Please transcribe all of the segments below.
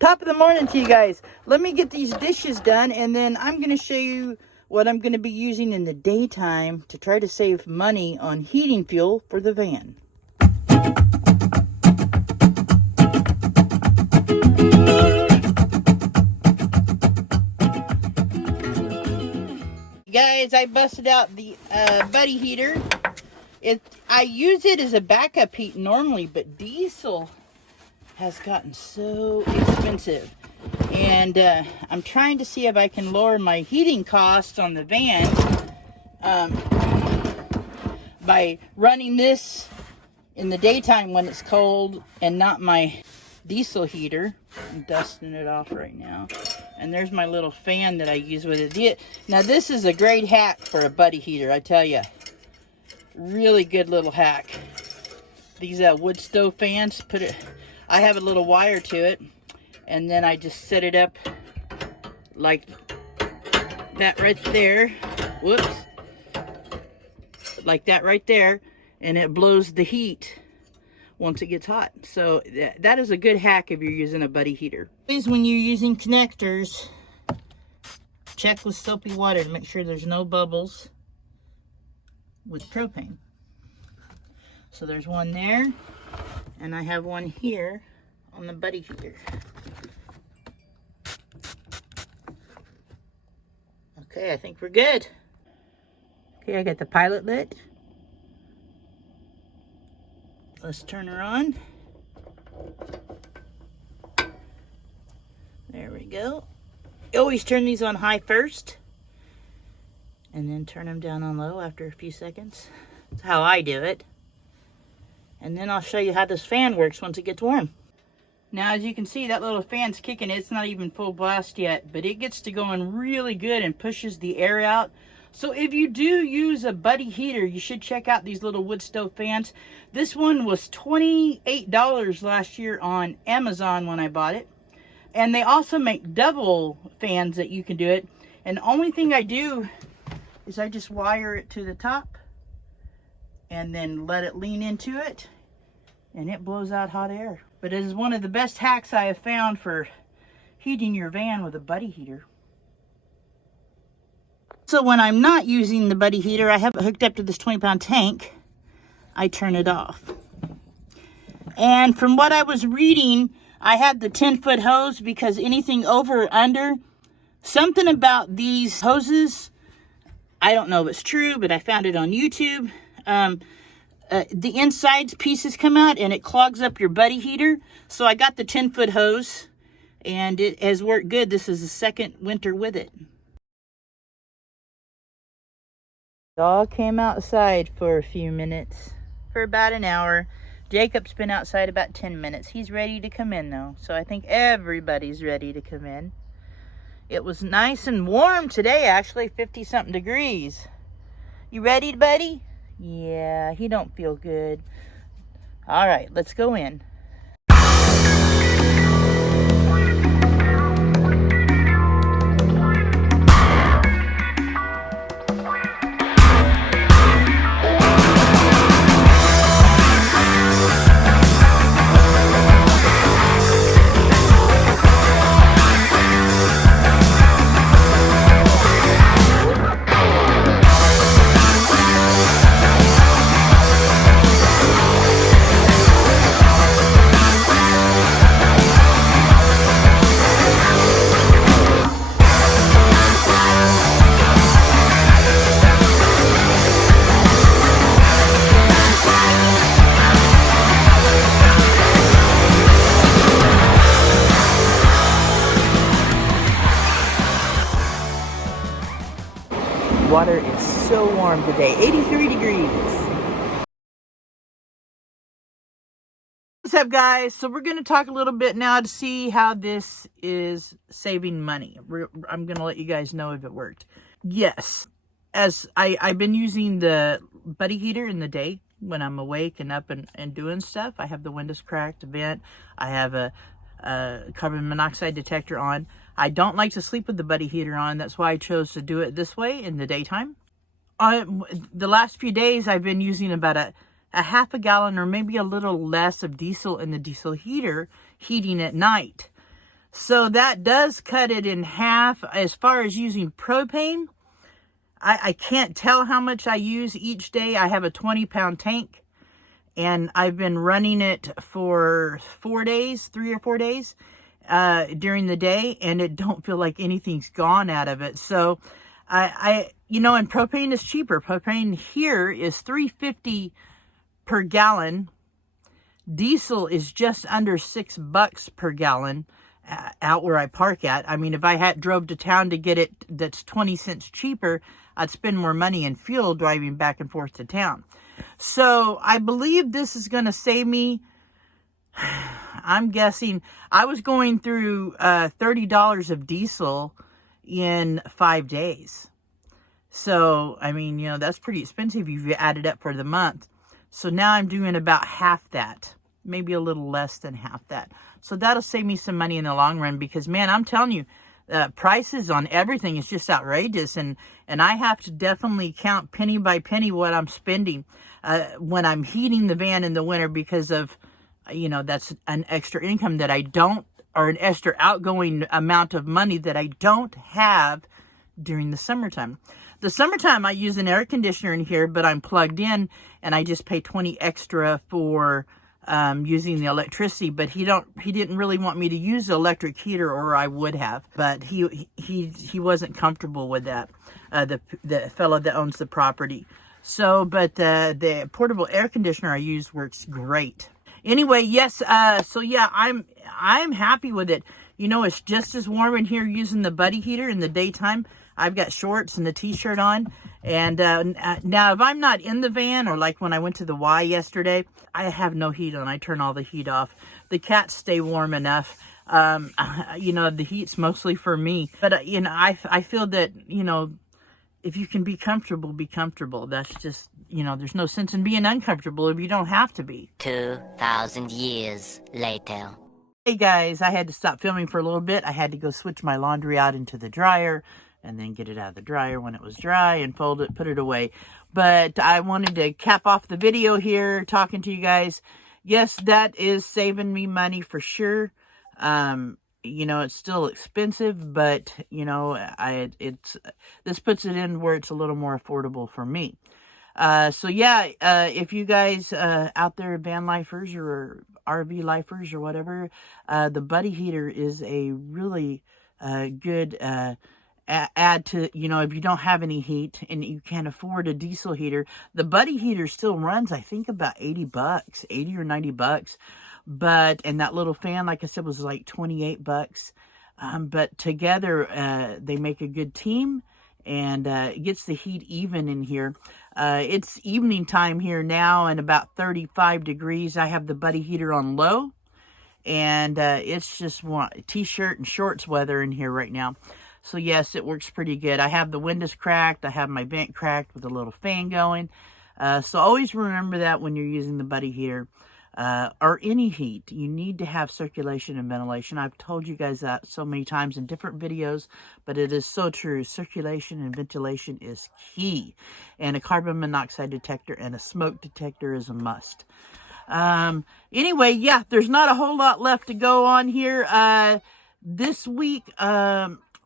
Top of the morning to you guys. Let me get these dishes done, and then I'm going to show you what I'm going to be using in the daytime to try to save money on heating fuel for the van. Guys, I busted out the Buddy heater. I use it as a backup heat normally, but diesel has gotten so expensive, and I'm trying to see if I can lower my heating costs on the van by running this in the daytime when it's cold and not my diesel heater. I'm dusting it off right now, and there's my little fan that I use with it. Now this is a great hack for a Buddy heater, I tell you. Really good little hack. These wood stove fans, I have a little wire to it, and then I just set it up like that right there. Whoops. Like that right there, and it blows the heat once it gets hot. So that is a good hack if you're using a Buddy heater. Please, when you're using connectors, check with soapy water to make sure there's no bubbles with propane. So there's one there, and I have one here on the Buddy heater. Okay, I think we're good. Okay, I got the pilot lit. Let's turn her on. There we go. Always turn these on high first, and then turn them down on low after a few seconds. That's how I do it. And then I'll show you how this fan works once it gets warm. Now, as you can see, that little fan's kicking. It's not even full blast yet, but it gets to going really good and pushes the air out. So if you do use a Buddy heater, you should check out these little wood stove fans. This one was $28 last year on Amazon when I bought it. And they also make double fans that you can do it. And the only thing I do is I just wire it to the top and then let it lean into it, and it blows out hot air. But it is one of the best hacks I have found for heating your van with a Buddy heater. So when I'm not using the Buddy heater, I have it hooked up to this 20-pound tank, I turn it off. And from what I was reading, I had the 10-foot hose because anything over or under, something about these hoses, I don't know if it's true, but I found it on YouTube. The insides pieces come out and it clogs up your Buddy heater. So I got the 10-foot hose, and it has worked good. This is the second winter with it. Dog came outside for a few minutes, for about an hour. Jacob's been outside about 10 minutes. He's ready to come in though, so I think everybody's ready to come in. It was nice and warm today, actually, 50-something degrees. You ready, buddy? Yeah, he don't feel good. All right, let's go in. Water is so warm today, 83 degrees. What's up, guys? So we're going to talk a little bit now to see how this is saving money. I'm going to let you guys know if it worked. Yes, as I've been using the Buddy heater in the day when I'm awake and up and doing stuff. I have the windows cracked, a vent. I have a carbon monoxide detector on. I don't like to sleep with the Buddy heater on. That's why I chose to do it this way in the daytime. The last few days, I've been using about a half a gallon or maybe a little less of diesel in the diesel heater, heating at night. So that does cut it in half. As far as using propane, I can't tell how much I use each day. I have a 20-pound tank, and I've been running it for 4 days, 3 or 4 days during the day, and it don't feel like anything's gone out of it. So you know, and propane is cheaper. Propane here is $3.50 per gallon. Diesel is just under $6 per gallon out where I park at. I mean, if I had drove to town to get it, that's 20 cents cheaper, I'd spend more money in fuel driving back and forth to town. So I believe this is going to save me, I'm guessing, I was going through $30 of diesel in 5 days. So, I mean, you know, that's pretty expensive if you add it up for the month. So now I'm doing about half that, maybe a little less than half that. So that'll save me some money in the long run because, man, I'm telling you, prices on everything is just outrageous. And I have to definitely count penny by penny what I'm spending when I'm heating the van in the winter because of, you know, that's an extra income that I don't, or an extra outgoing amount of money that I don't have during the summertime. The summertime, I use an air conditioner in here, but I'm plugged in, and I just pay $20 extra for using the electricity. But he didn't really want me to use the electric heater, or I would have. But he wasn't comfortable with that. The fellow that owns the property. So, but the portable air conditioner I use works great. Anyway, yes. So yeah, I'm happy with it. You know, it's just as warm in here using the Buddy heater in the daytime. I've got shorts and a t-shirt on. And now if I'm not in the van, or like when I went to the Y yesterday, I have no heat on. I turn all the heat off. The cats stay warm enough. You know, the heat's mostly for me. But, you know, I feel that, you know, if you can be comfortable, be comfortable. That's just, you know, there's no sense in being uncomfortable if you don't have to be. 2,000 years later. Hey guys, I had to stop filming for a little bit. I had to go switch my laundry out into the dryer and then get it out of the dryer when it was dry and fold it, put it away. But I wanted to cap off the video here talking to you guys. Yes, that is saving me money for sure. You know, it's still expensive, but you know, this puts it in where it's a little more affordable for me. So yeah, if you guys out there, van lifers or RV lifers or whatever, the Buddy heater is a really good add to, you know, if you don't have any heat and you can't afford a diesel heater. The Buddy heater still runs, I think, about $80, $80 or $90. But, and that little fan, like I said, was like $28. But together, they make a good team, and it gets the heat even in here. It's evening time here now and about 35 degrees. I have the Buddy heater on low, and it's just t-shirt and shorts weather in here right now. So yes, it works pretty good. I have the windows cracked. I have my vent cracked with a little fan going. So always remember that when you're using the Buddy heater. Or any heat, you need to have circulation and ventilation. I've told you guys that so many times in different videos, but it is so true. Circulation and ventilation is key. And a carbon monoxide detector and a smoke detector is a must. Anyway, yeah, there's not a whole lot left to go on here. This week,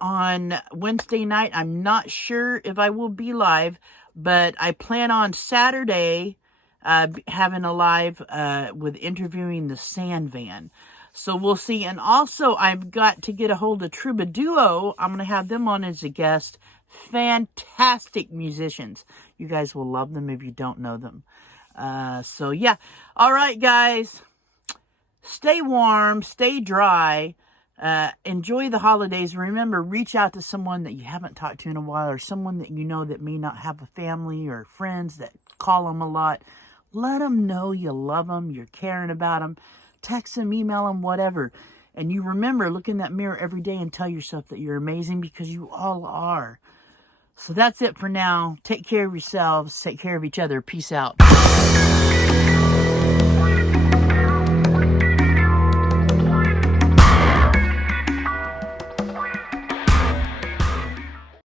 on Wednesday night, I'm not sure if I will be live, but I plan on Saturday having a live with interviewing the Sand Van. So we'll see. And also, I've got to get a hold of Troubaduo. I'm going to have them on as a guest. Fantastic musicians. You guys will love them if you don't know them. So, yeah. All right, guys. Stay warm. Stay dry. Enjoy the holidays. Remember, reach out to someone that you haven't talked to in a while, or someone that you know that may not have a family or friends that call them a lot. Let them know you love them, you're caring about them. Text them, email them, whatever. And you remember, look in that mirror every day and tell yourself that you're amazing, because you all are. So that's it for now. Take care of yourselves. Take care of each other. Peace out.